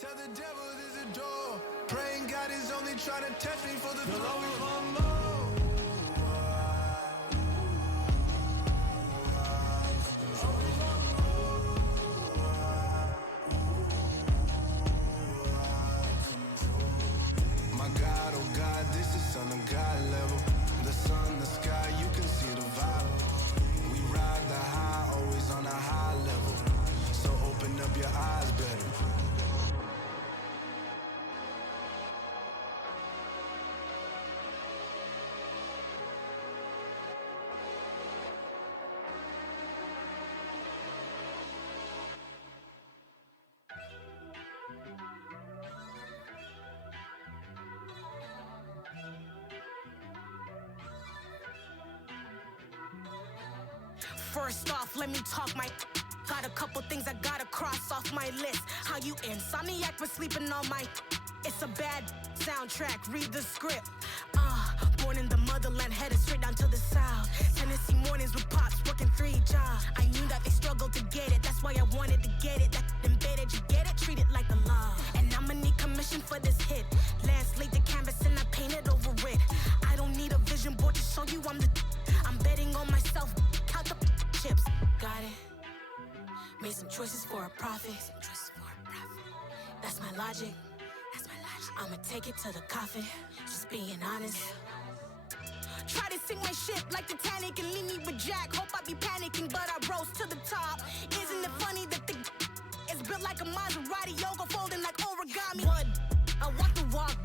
Tell the devil there's a door. Praying God is only trying to test me for the glory. My God, oh God, this is Son of God level. The sun, the sky, you can see the vibe. We ride the high, always on a high level. So open up your eyes better. First off, let me talk my. Got a couple things I gotta cross off my list. How you insomniac for sleeping on my. It's a bad soundtrack, read the script. Born in the motherland, headed straight down to the south. Tennessee mornings with pops, working 3 jobs. I knew that they struggled to get it, that's why I wanted to get it. That embedded, you get it, treat it like a law. And I'ma need commission for this hit. Lance laid the canvas and I painted over it. I don't need a vision board to show you I'm the. I'm betting on myself, count the chips. Got it. Made some choices for a profit. That's my logic. I'ma take it to the coffin. Just being honest. Try to sink my ship like Titanic and leave me with Jack. Hope I be panicking, but I rose to the top. Isn't it funny that the is built like a Maserati, yoga folding like origami? What? I walk the walk.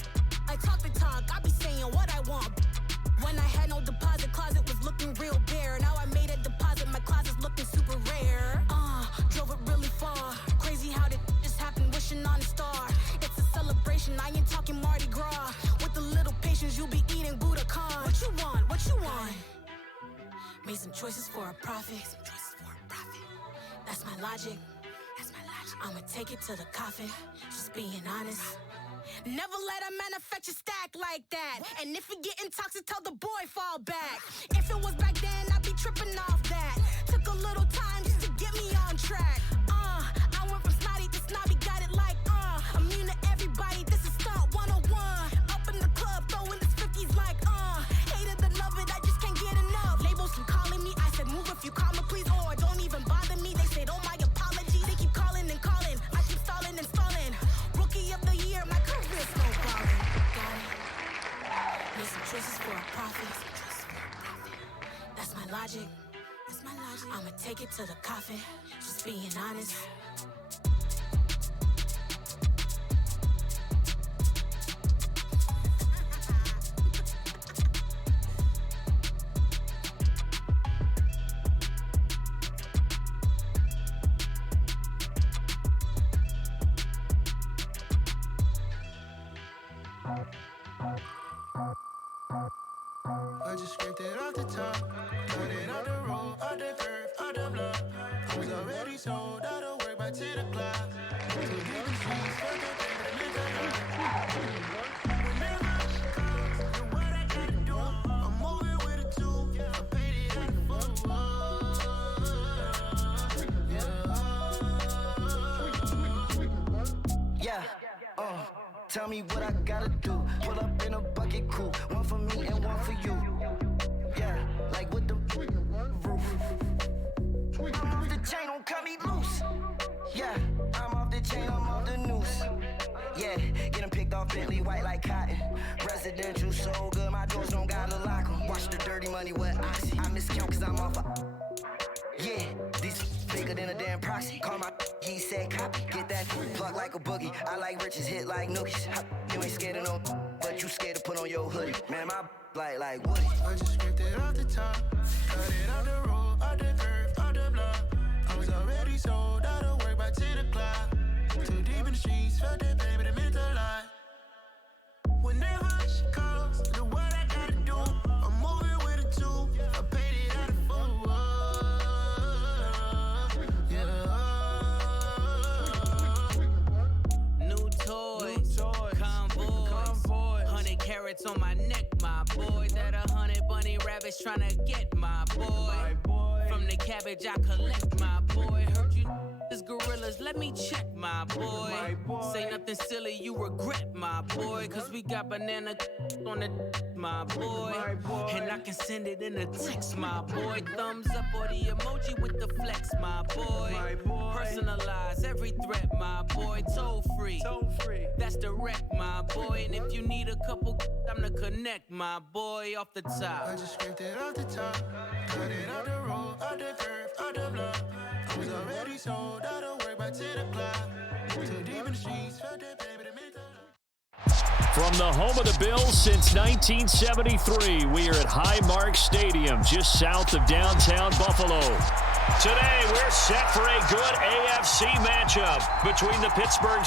I talk the talk. I be saying what I want. When I had no deposit, closet was looking real bare. Now I made a deposit, my closet's looking super rare. Drove it really far. Crazy how did just happen, wishing on a star. It's a celebration, I ain't talking Mardi Gras. With a little patience, you'll be eating Budokan. What you want? What you want? Made some choices for a profit. That's my logic. I'ma take it to the coffin. Just being honest. Never let a manufacture stack like that. And if you getting toxic, tell the boy fall back. If it was back then, I'd be tripping off that. Took a little time just to get me on track. I went from snotty to snobby, got it like immune to everybody, this is stunt 101. Up in the club, throwing this 50s like hate it or love it, I just can't get enough. Labels keep calling me, I said move if you call me please, or don't even bother me. They said oh my apologies, they keep calling and calling. I keep stalling and stalling. Rookie of the year, my career's snowballing. Got it. Made some choices for a profit. That's my logic. I'ma take it to the coffin. Just being honest. I just scraped it off the top, cut it out the road, out the curve, out the block. I was already sold out of work by 10 o'clock. So deep in the streets, fuck that thing, but I live that life. Whenever she calls, then what I gotta do? I'm moving with a two, I paid it out the full. Yeah, tell me what I gotta do. Pull up in a bucket coupe, one for me and one for you. Yeah, like with the roof. I'm off the chain, don't cut me loose. Yeah, I'm off the chain, I'm off the noose. Yeah, getting picked off Bentley, white like cotton. Residential so good, my doors don't gotta lock 'em. Watch the dirty money with oxy. I miscount cause I'm off a. Yeah, these bigger than a damn proxy. Call my he said copy. Get that plug like a boogie. I like riches, hit like nookies. You ain't scared of no, but you scared to put on your hoodie. Man, my like Woody. I just scraped it off the top, cut it out the road, out the curve, out the block. I was already sold out of work by 10 o'clock. Too deep in the streets, felt that baby, that meant a lot. Whenever she calls, then what I gotta do? I'm moving with a two, I paid it out of full. New toys, convoy, 100 carats on my neck, my boy. That 100 bunny rabbits tryna get my boy. From the cabbage I collect, my boy. Heard you is gorillas, let me check, my boy. Say nothing silly, you regret, my boy. Cause we got banana on the my boy. And I can send it in a text, my boy. Thumbs up or the emoji with the flex, my boy. Personalize every threat, my boy. Toll free, that's direct, my boy. And if you need a couple, I'm the connect, my boy, off the top. I just scraped it off the top, cut it out the road, out the curve, out the block. I was already sold, out of work by 10 o'clock. Too deep in the streets, felt that baby to make the From the home of the Bills since 1973, we are at Highmark Stadium, just south of downtown Buffalo. Today, we're set for a good AFC matchup between the Pittsburgh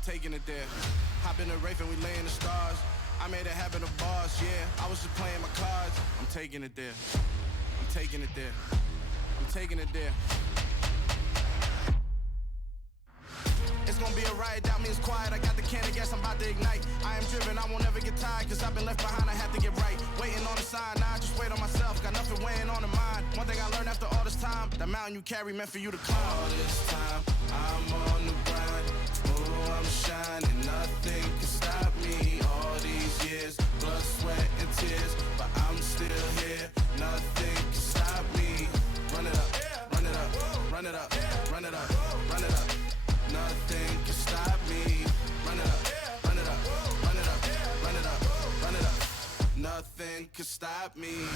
Taking it there. Hop in the Wraith and we lay in the stars. I made it happen to bars, yeah. I was just playing my cards. I'm taking it there. I'm taking it there. I'm taking it there. It's gonna be a riot, doubt me it's quiet. I got the can of gas, I'm about to ignite. I am driven, I won't ever get tired, cause I've been left behind, I have to get right. Waiting on the sign, now I just wait on myself. Got nothing weighing on the mind. One thing I learned after all this time, that mountain you carry meant for you to climb. All this time, I'm on the grind. Oh, I'm shining, nothing can stop me. All these years, blood, sweat, and tears, but I'm still here. Nothing can stop me. Run it up, run it up, run it up, run it up, run it up. Nothing can stop me. Run it up, run it up, run it up, run it up, run it up. Nothing can stop me.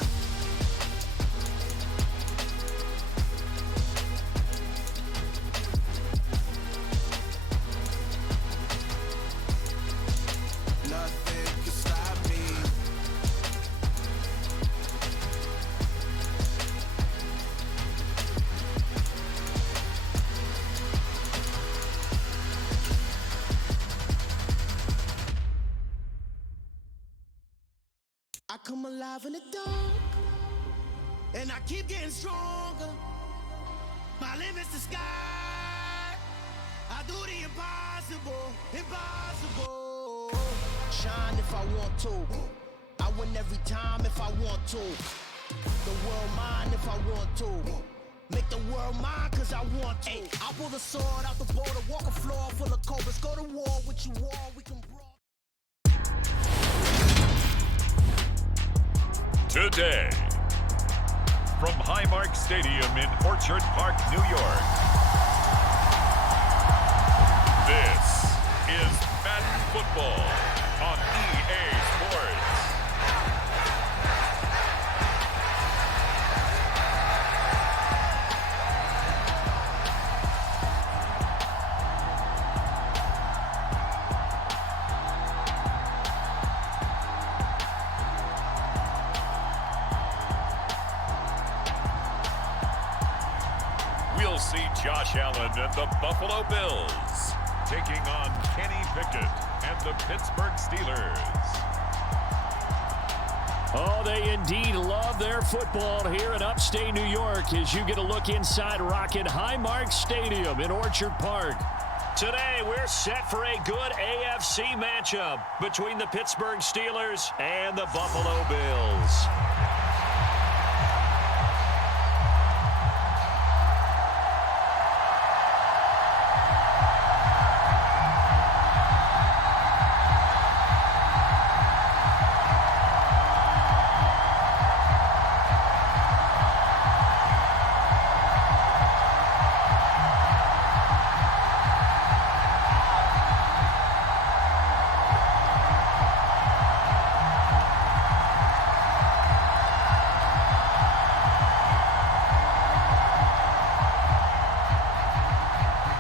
Nothing can stop me. I come alive in the dark, and I keep getting stronger. My limit's the sky. I do the impossible, impossible. Shine if I want to. I win every time if I want to. The world mine if I want to. Make the world mine cause I want to. Ay, I'll pull the sword out the border, walk a floor full of cobras. Go to war with you all, we can brawl. Today, from Highmark Stadium in Orchard Park, New York, this is Madden Football on EA Sports. We'll see Josh Allen and the Buffalo Bills taking on Kenny Pickett and the Pittsburgh Steelers. Oh, they indeed love their football here in upstate New York as you get a look inside Rocket Highmark Stadium in Orchard Park. Today, we're set for a good AFC matchup between the Pittsburgh Steelers and the Buffalo Bills.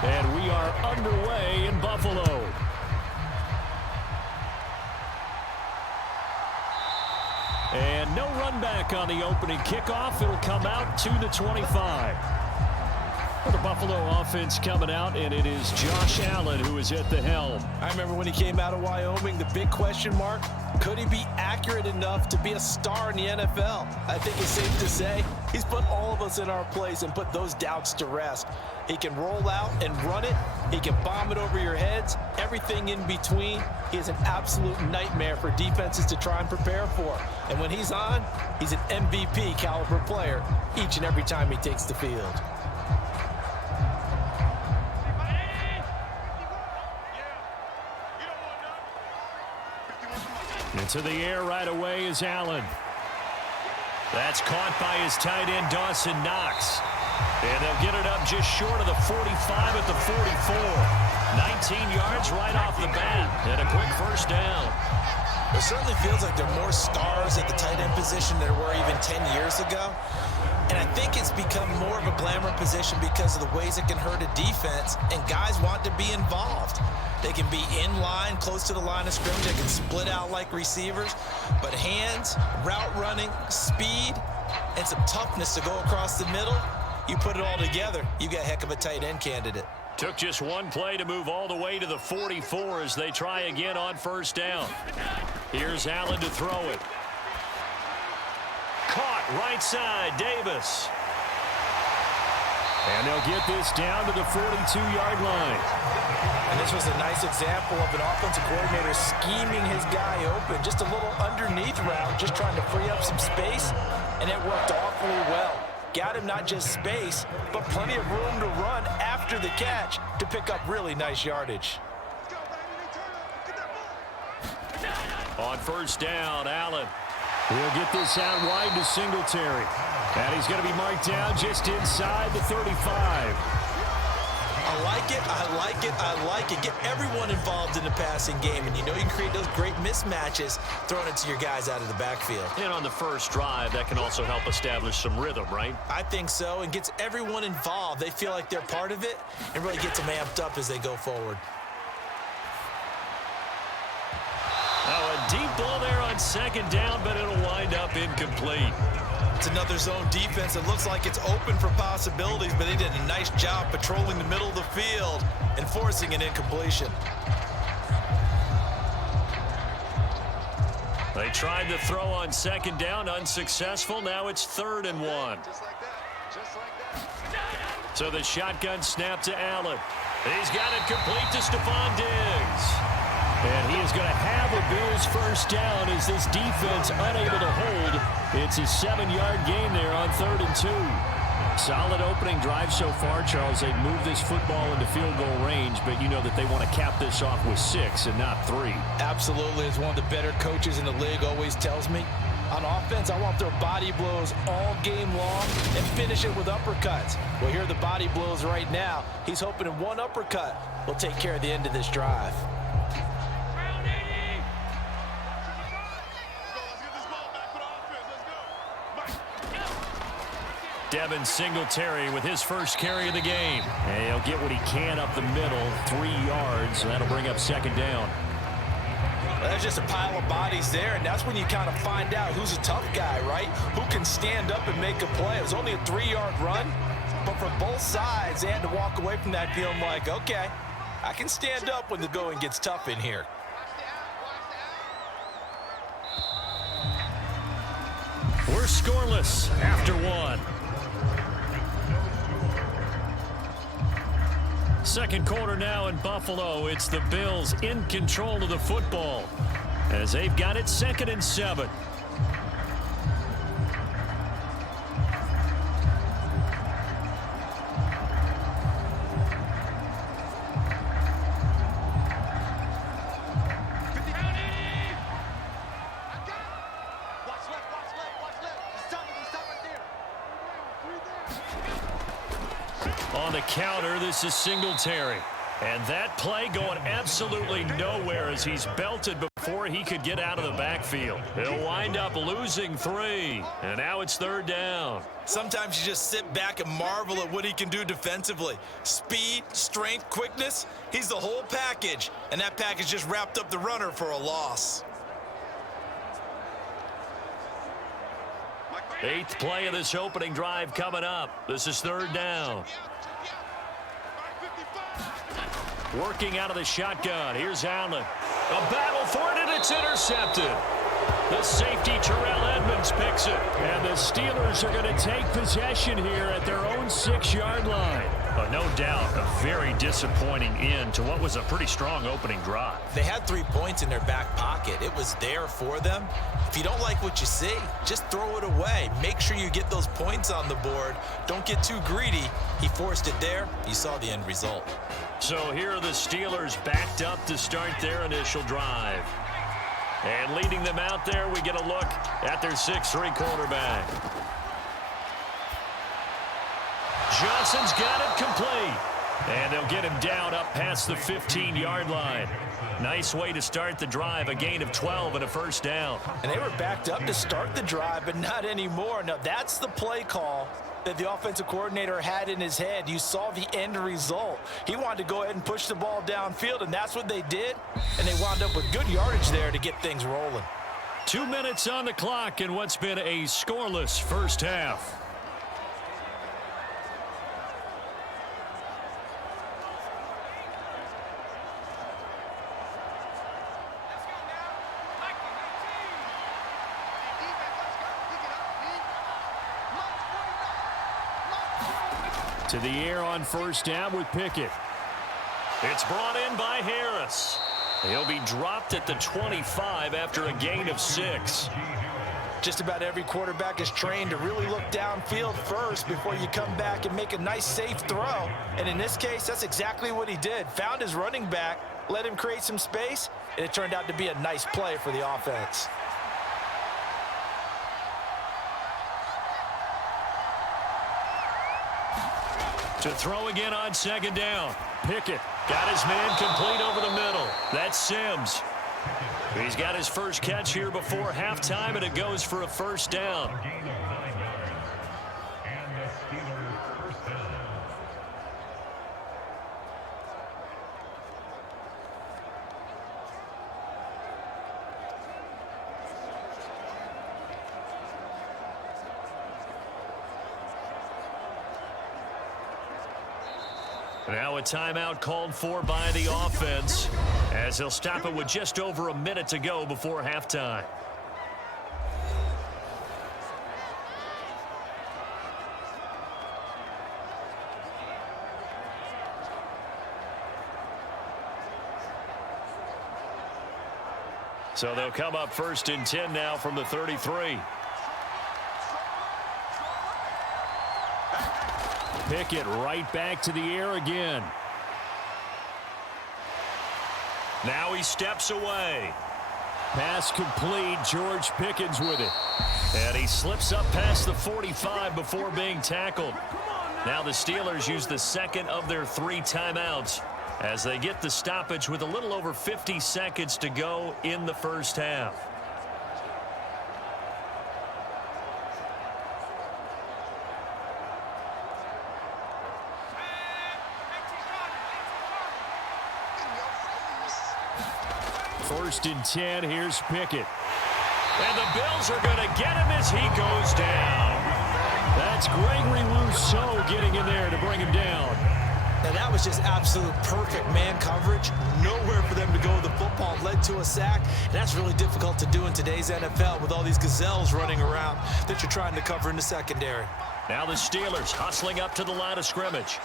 And we are underway in Buffalo. And no run back on the opening kickoff. It'll come out to the 25. The Buffalo offense coming out, and it is Josh Allen who is at the helm. I remember when he came out of Wyoming, the big question mark, could he be accurate enough to be a star in the NFL? I think it's safe to say he's put all of us in our place and put those doubts to rest. He can roll out and run it. He can bomb it over your heads. Everything in between. He is an absolute nightmare for defenses to try and prepare for. And when he's on, he's an MVP caliber player each and every time he takes the field. Into the air right away is Allen. That's caught by his tight end, Dawson Knox. And they'll get it up just short of the 45 at the 44. 19 yards right off the bat. And a quick first down. It certainly feels like there are more stars at the tight end position than there were even 10 years ago. And I think it's become more of a glamour position because of the ways it can hurt a defense, and guys want to be involved. They can be in line, close to the line of scrimmage. They can split out like receivers. But hands, route running, speed, and some toughness to go across the middle, you put it all together, you got a heck of a tight end candidate. Took just one play to move all the way to the 44 as they try again on first down. Here's Allen to throw it. Caught right side, Davis. And they'll get this down to the 42-yard line. And this was a nice example of an offensive coordinator scheming his guy open. Just a little underneath route, just trying to free up some space, and it worked awfully well. Got him not just space, but plenty of room to run after the catch to pick up really nice yardage. On first down, Allen. He'll get this out wide to Singletary. And he's going to be marked down just inside the 35. I like it, I like it, I like it. Get everyone involved in the passing game, and you know you can create those great mismatches throwing it to your guys out of the backfield. And on the first drive, that can also help establish some rhythm, right? I think so, and gets everyone involved. They feel like they're part of it, and really gets them amped up as they go forward. Now a deep ball there on second down, but it'll wind up incomplete. It's another zone defense. It looks like it's open for possibilities, but they did a nice job patrolling the middle of the field and forcing an incompletion. They tried to throw on second down, unsuccessful. Now it's 3rd and 1. So the shotgun snap to Allen. He's got it complete to Stephon Diggs. And he is going to have a Bills first down as this defense unable to hold. It's a 7-yard gain there on 3rd and 2. Solid opening drive so far, Charles. They've moved this football into field goal range, but you know that they want to cap this off with 6 and not 3. Absolutely. As one of the better coaches in the league always tells me, on offense, I want their body blows all game long and finish it with uppercuts. Well, here are the body blows right now. He's hoping in one uppercut will take care of the end of this drive. Devin Singletary with his first carry of the game. And he'll get what he can up the middle, 3 yards, and that'll bring up second down. Well, there's just a pile of bodies there, and that's when you kind of find out who's a tough guy, right? Who can stand up and make a play. It was only a 3-yard run, but for both sides, they had to walk away from that feeling like, okay, I can stand up when the going gets tough in here. We're scoreless after 1. Second quarter now in Buffalo. It's the Bills in control of the football as they've got it 2nd and 7. On the counter, this is Singletary. And that play going absolutely nowhere as he's belted before he could get out of the backfield. He'll wind up losing 3. And now it's 3rd down. Sometimes you just sit back and marvel at what he can do defensively. Speed, strength, quickness, he's the whole package. And that package just wrapped up the runner for a loss. 8th play of this opening drive coming up. This is 3rd down. Working out of the shotgun. Here's Allen. A battle for it, and it's intercepted. The safety, Terrell Edmonds, picks it. And the Steelers are going to take possession here at their own 6-yard line. No doubt a very disappointing end to what was a pretty strong opening drive. They had 3 points in their back pocket. It was there for them. If you don't like what you see, just throw it away. Make sure you get those points on the board. Don't get too greedy. He forced it there. You saw the end result. So here are the Steelers backed up to start their initial drive. And leading them out there, we get a look at their 6'3" quarterback. Johnson's got it complete. And they'll get him down up past the 15-yard line. Nice way to start the drive, a gain of 12 and a first down. And they were backed up to start the drive, but not anymore. Now, that's the play call that the offensive coordinator had in his head. You saw the end result. He wanted to go ahead and push the ball downfield, and that's what they did. And they wound up with good yardage there to get things rolling. 2 minutes on the clock in what's been a scoreless first half. To the air on first down with Pickett. It's brought in by Harris. He'll be dropped at the 25 after a gain of 6. Just about every quarterback is trained to really look downfield first before you come back and make a nice, safe throw. And in this case, that's exactly what he did. Found his running back, let him create some space, and it turned out to be a nice play for the offense. To throw again on second down. Pickett got his man complete over the middle. That's Sims. He's got his first catch here before halftime, and it goes for a first down. Now a timeout called for by the offense as they'll stop it with just over a minute to go before halftime. So they'll come up 1st and 10 now from the 33. Pickett right back to the air again. Now he steps away. Pass complete. George Pickens with it. And he slips up past the 45 before being tackled. Now the Steelers use the second of their 3 timeouts as they get the stoppage with a little over 50 seconds to go in the first half. First and 10, here's Pickett. And the Bills are going to get him as he goes down. That's Gregory Rousseau getting in there to bring him down. Now that was just absolute perfect man coverage. Nowhere for them to go with the football. Led to a sack. And that's really difficult to do in today's NFL with all these gazelles running around that you're trying to cover in the secondary. Now the Steelers hustling up to the line of scrimmage.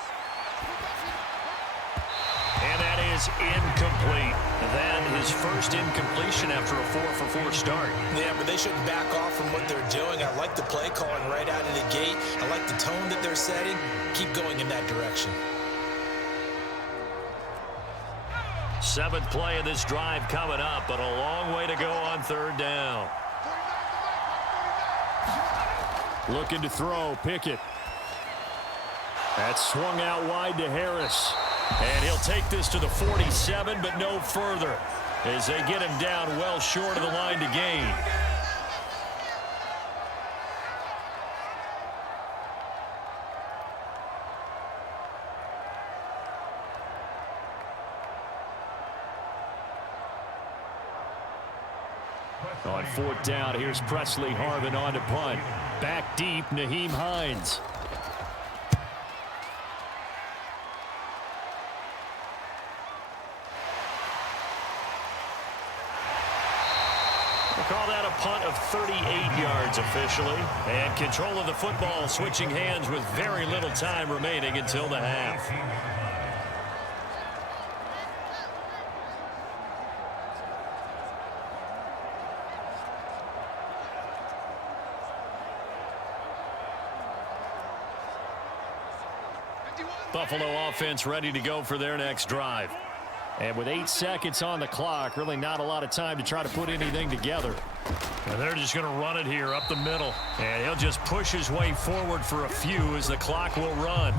And that is incomplete. Then his first incompletion after a 4-for-4 start. Yeah, but they shouldn't back off from what they're doing. I like the play calling right out of the gate. I like the tone that they're setting. Keep going in that direction. 7th play of this drive coming up, but a long way to go on 3rd down. Looking to throw, Pickett. That's swung out wide to Harris. And he'll take this to the 47, but no further as they get him down well short of the line to gain. On 4th down, here's Presley Harvin on to punt. Back deep, Nyheim Hines. Call that a punt of 38 yards officially. And control of the football switching hands with very little time remaining until the half. Buffalo offense ready to go for their next drive. And with 8 seconds on the clock, really not a lot of time to try to put anything together. And they're just going to run it here up the middle. And he'll just push his way forward for a few as the clock will run.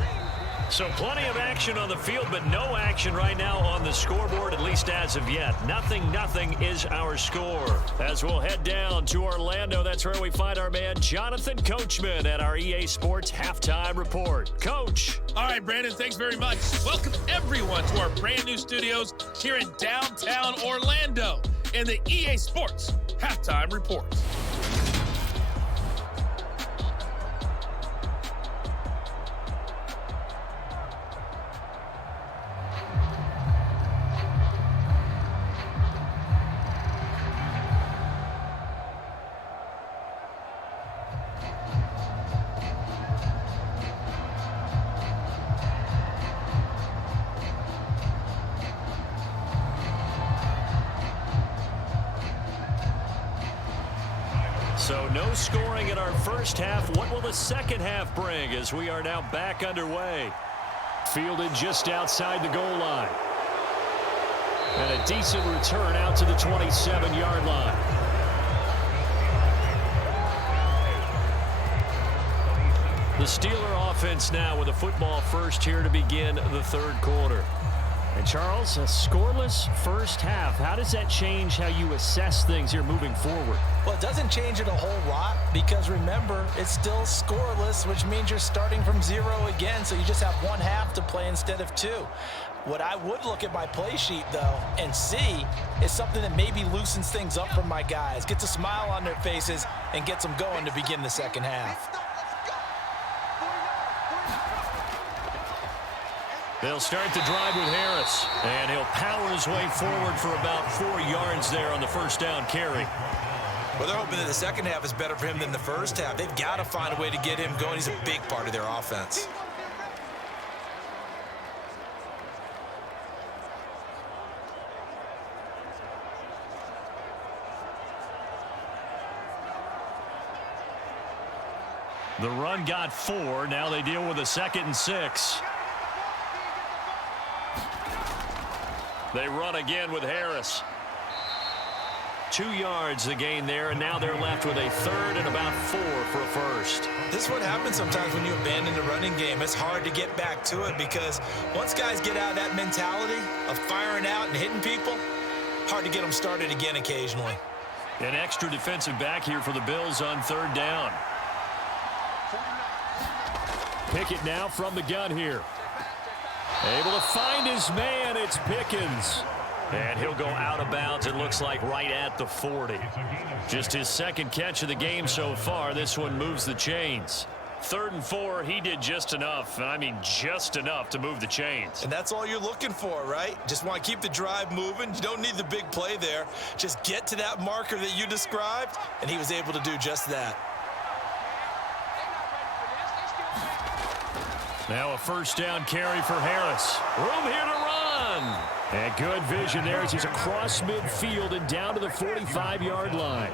So plenty of action on the field, but no action right now on the scoreboard, at least as of yet. 0-0 is our score. As we'll head down to Orlando, that's where we find our man Jonathan Coachman at our EA Sports Halftime Report. Coach. All right, Brandon, thanks very much. Welcome, everyone, to our brand new studios here in downtown Orlando in the EA Sports Halftime Report. So no scoring in our first half. What will the second half bring as we are now back underway? Fielded just outside the goal line. And a decent return out to the 27-yard line. The Steeler offense now with a football first here to begin the third quarter. And Charles, a scoreless first half. How does that change how you assess things here moving forward? Well, it doesn't change it a whole lot because remember, it's still scoreless, which means you're starting from 0 again, so you just have one half to play instead of 2. What I would look at my play sheet, though, and see is something that maybe loosens things up for my guys, gets a smile on their faces, and gets them going to begin the second half. They'll start the drive with Harris, and he'll power his way forward for about 4 yards there on the first down carry. Well, they're hoping that the second half is better for him than the first half. They've got to find a way to get him going. He's a big part of their offense. The run got 4. Now they deal with a 2nd and 6. They run again with Harris. 2 yards the gain there, and now they're left with a 3rd and about 4 for a first. This is what happens sometimes when you abandon the running game. It's hard to get back to it because once guys get out of that mentality of firing out and hitting people, hard to get them started again occasionally. An extra defensive back here for the Bills on 3rd down. Pickett now from the gun here. Able to find his man, it's Pickens. And he'll go out of bounds, it looks like right at the 40. Just his 2nd catch of the game so far. This one moves the chains. 3rd and 4, he did just enough, and I mean just enough to move the chains. And that's all you're looking for, right? Just want to keep the drive moving. You don't need the big play there. Just get to that marker that you described, and he was able to do just that. Now a first down carry for Harris. Room here to run. And good vision there as he's across midfield and down to the 45-yard line.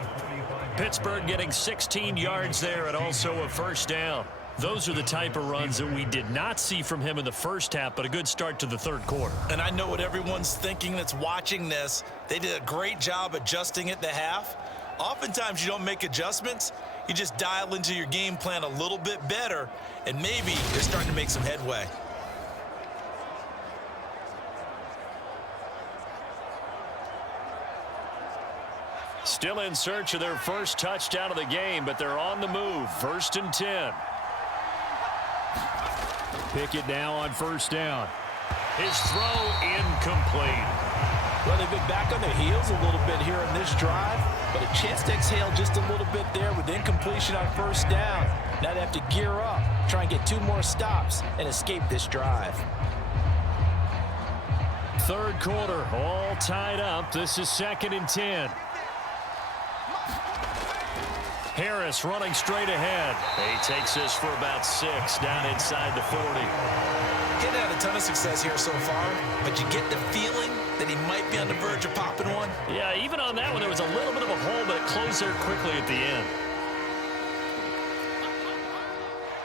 Pittsburgh getting 16 yards there and also a first down. Those are the type of runs that we did not see from him in the first half, but a good start to the third quarter. And I know what everyone's thinking that's watching this. They did a great job adjusting at the half. Oftentimes you don't make adjustments. You just dial into your game plan a little bit better, and maybe you're starting to make some headway. Still in search of their first touchdown of the game, but they're on the move. 1st and 10. Pickett now on first down. His throw incomplete. Well, they've been back on their heels a little bit here in this drive, but a chance to exhale just a little bit there with incompletion on first down. Now they have to gear up, try and get 2 more stops, and escape this drive. Third quarter, all tied up. This is 2nd and 10. Harris running straight ahead. He takes this for about 6 down inside the 40. He's had a ton of success here so far, but you get the feeling that he might be on the verge of popping one. Yeah, even on that one, there was a little bit of a hole, but it closed there quickly at the end.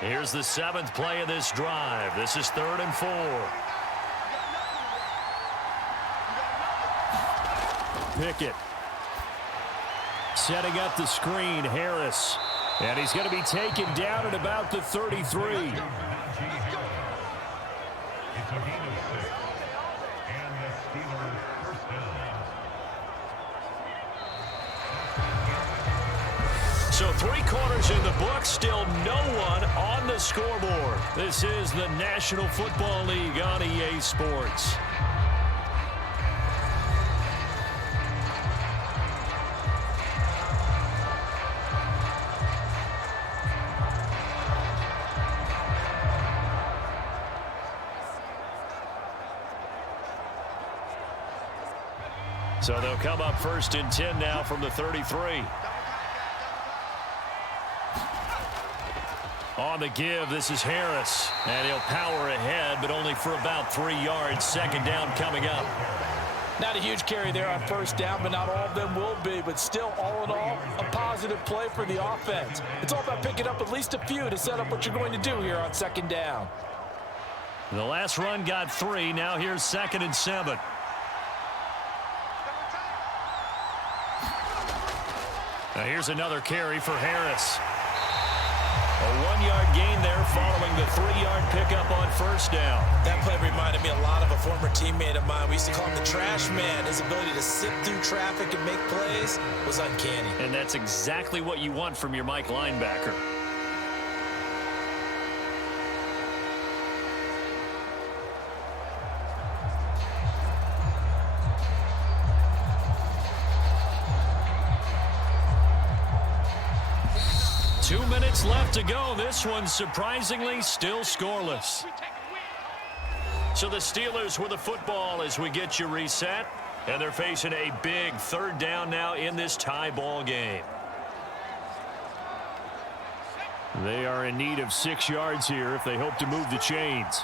Here's the 7th play of this drive. This is 3rd and 4. Pickett. Setting up the screen, Harris. And he's going to be taken down at about the 33. It's a gain of 6. And the Steelers first down. So 3 quarters in the book, still no one on the scoreboard. This is the National Football League on EA Sports. So they'll come up 1st and 10 now from the 33. On the give, this is Harris. And he'll power ahead, but only for about 3 yards. 2nd down coming up. Not a huge carry there on 1st down, but not all of them will be. But still, all in all, a positive play for the offense. It's all about picking up at least a few to set up what you're going to do here on 2nd down. The last run got 3. Now here's 2nd and 7. Now here's another carry for Harris. A 1-yard gain there following the 3-yard pickup on 1st down. That play reminded me a lot of a former teammate of mine. We used to call him the trash man. His ability to sift through traffic and make plays was uncanny. And that's exactly what you want from your Mike linebacker. Two minutes left to go. This one surprisingly still scoreless. So the Steelers with the football as we get you reset. And they're facing a big 3rd down now in this tie ball game. They are in need of 6 yards here if they hope to move the chains.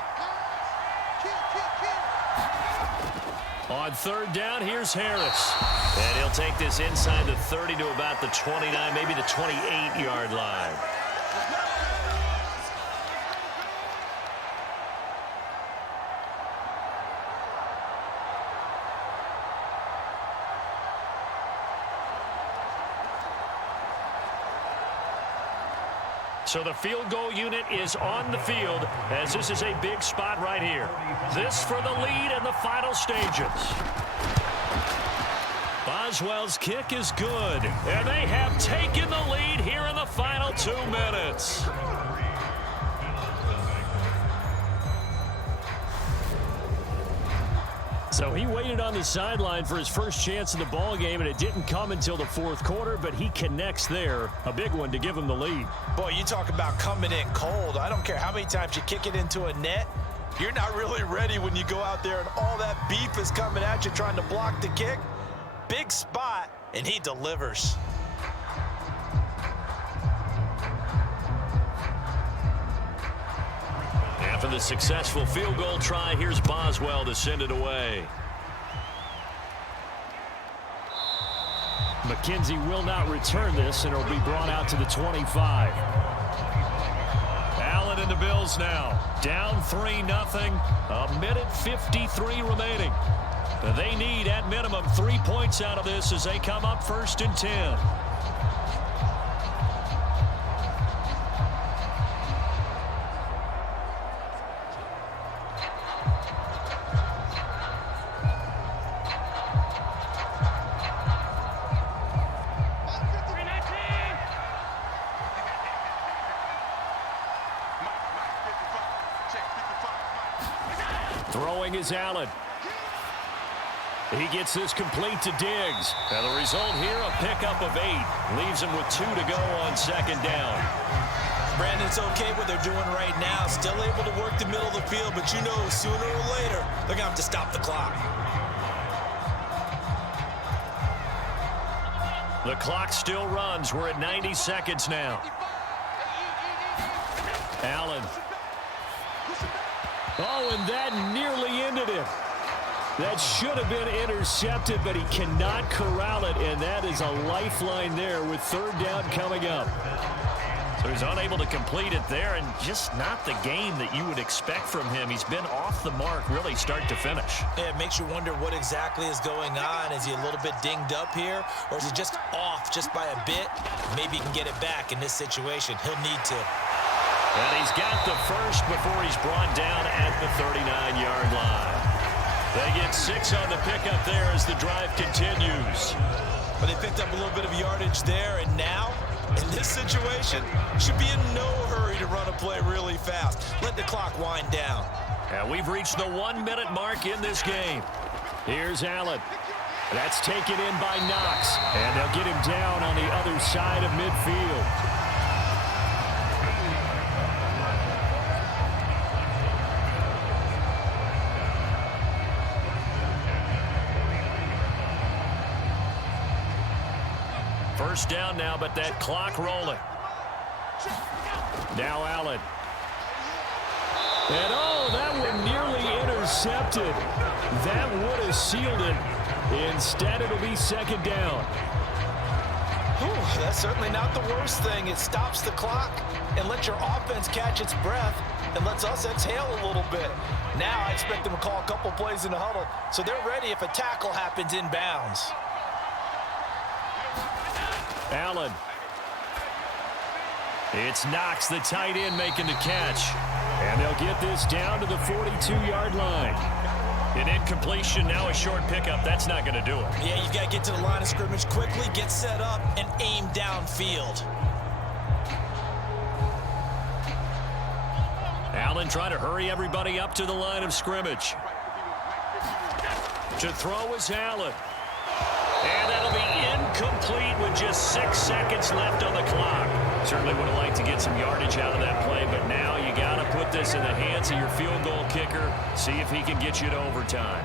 On 3rd down, here's Harris. And he'll take this inside the 30 to about the 29, maybe the 28-yard line. So the field goal unit is on the field as this is a big spot right here. This for the lead in the final stages. Boswell's kick is good, and they have taken the lead here in the final 2 minutes. So he waited on the sideline for his first chance in the ball game, and it didn't come until the 4th quarter, but he connects there. A big one to give him the lead. Boy, you talk about coming in cold. I don't care how many times you kick it into a net. You're not really ready when you go out there and all that beef is coming at you trying to block the kick. Big spot, and he delivers. After the successful field goal try, here's Boswell to send it away. McKenzie will not return this, and it'll be brought out to the 25. Allen and the Bills now. Down 3-0. A minute 53 remaining. They need, at minimum, 3 points out of this as they come up 1st and 10. Throwing is Allen. He gets this complete to Diggs. And the result here, a pickup of 8. Leaves him with 2 to go on 2nd down. Brandon, it's okay what they're doing right now. Still able to work the middle of the field, but you know sooner or later they're going to have to stop the clock. The clock still runs. We're at 90 seconds now. Allen. Oh, and that nearly ended it. That should have been intercepted, but he cannot corral it, and that is a lifeline there with 3rd down coming up. But he's unable to complete it there, and just not the game that you would expect from him. He's been off the mark really start to finish. Yeah, it makes you wonder what exactly is going on. Is he a little bit dinged up here, or is he just off just by a bit? Maybe he can get it back in this situation. He'll need to. And he's got the first before he's brought down at the 39-yard line. They get 6 on the pickup there as the drive continues. But they picked up a little bit of yardage there, and now, in this situation, should be in no hurry to run a play really fast. Let the clock wind down. And we've reached the 1-minute mark in this game. Here's Allen. That's taken in by Knox. And they'll get him down on the other side of midfield. First down now, but that clock rolling. Now Allen. And oh, that one nearly intercepted. That would have sealed it. Instead, it'll be second down. Whew, that's certainly not the worst thing. It stops the clock and lets your offense catch its breath and lets us exhale a little bit. Now I expect them to call a couple plays in the huddle so they're ready if a tackle happens inbounds. Allen. It's Knox, the tight end, making the catch. And they'll get this down to the 42-yard line. An incompletion, now a short pickup. That's not going to do it. Yeah, you've got to get to the line of scrimmage quickly, get set up, and aim downfield. Allen trying to hurry everybody up to the line of scrimmage. To throw is Allen. And that'll be incomplete with just 6 seconds left on the clock. Certainly would have liked to get some yardage out of that play, but now you got to put this in the hands of your field goal kicker. See if he can get you to overtime.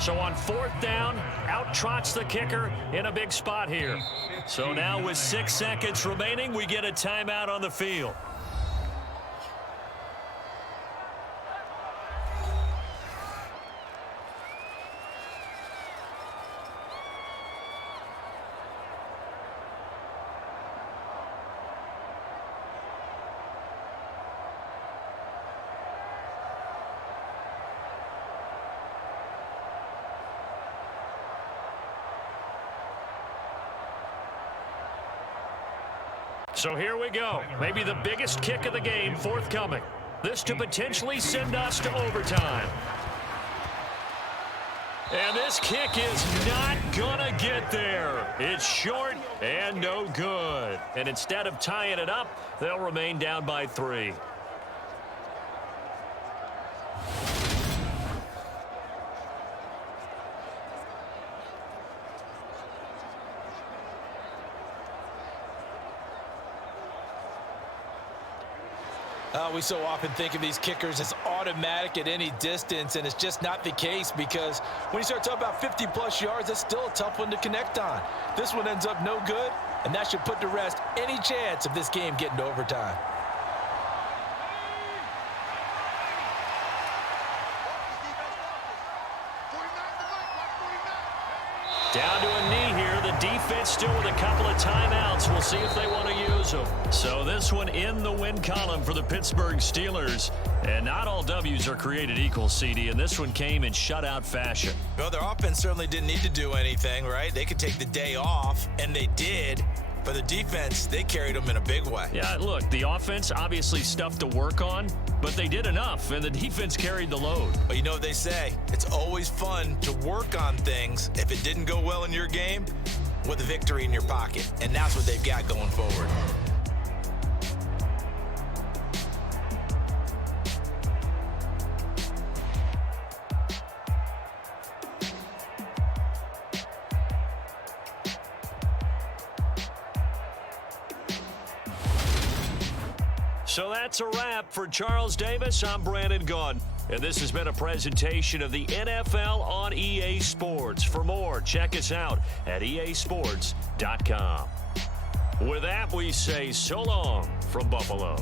So on 4th down, out trots the kicker in a big spot here. So now with 6 seconds remaining, we get a timeout on the field. So here we go. Maybe the biggest kick of the game forthcoming. This to potentially send us to overtime. And this kick is not gonna get there. It's short and no good. And instead of tying it up, they'll remain down by 3. We so often think of these kickers as automatic at any distance, and it's just not the case because when you start talking about 50-plus yards, that's still a tough one to connect on. This one ends up no good, and that should put to rest any chance of this game getting to overtime. Down to a knee here. The defense still with a couple of timeouts. We'll see if they want to use them. So this one in the win column for the Pittsburgh Steelers. And not all W's are created equal, CD, and this one came in shutout fashion. Well, their offense certainly didn't need to do anything, right? They could take the day off, and they did. But the defense, they carried them in a big way. Yeah, look, the offense, obviously stuff to work on, but they did enough, and the defense carried the load. But you know what they say, it's always fun to work on things if it didn't go well in your game with a victory in your pocket, and that's what they've got going forward. So that's a wrap for Charles Davis. I'm Brandon Gunn. And this has been a presentation of the NFL on EA Sports. For more, check us out at easports.com. With that, we say so long from Buffalo.